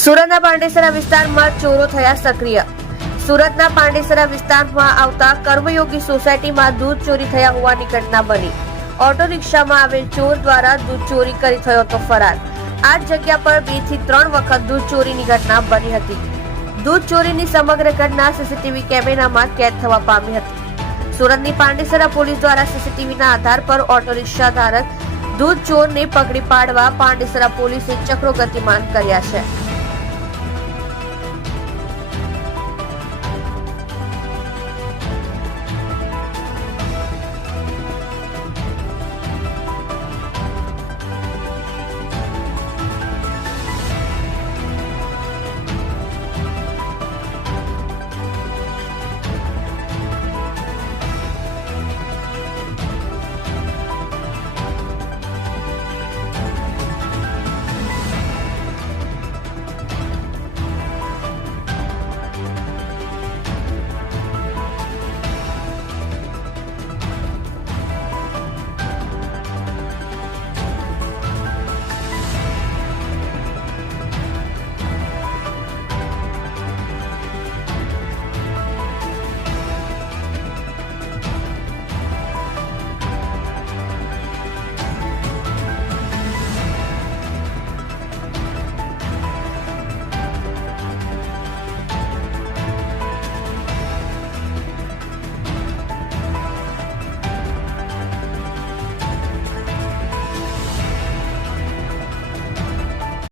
સુરતના પાંડેસરા વિસ્તારમાં ચોરો થયા સક્રિય। સુરતના પાંડેસરા વિસ્તારમાં આવતા કર્મયોગી સોસાયટીમાં દૂધ ચોરી થયા હોવાની ઘટના બની। ઓટો રિક્ષામાં આવેલ ચોર દ્વારા દૂધ ચોરી કરી થયો તો ફરાર। આ જગ્યા પર 2 થી 3 વખત દૂધ ચોરીની ઘટના બની હતી। દૂધ ચોરીની સમગ્ર ઘટના સીસીટીવી કેમેરામાં કેદ થવા પામી હતી। સુરતની પાંડેસરા પોલીસ દ્વારા સીસીટીવીના આધાર પર ઓટો રિક્ષા ધારક દૂધ ચોરને પકડી પાડવા પાંડેસરા પોલીસે ચક્રો ગતિમાન કર્યા છે।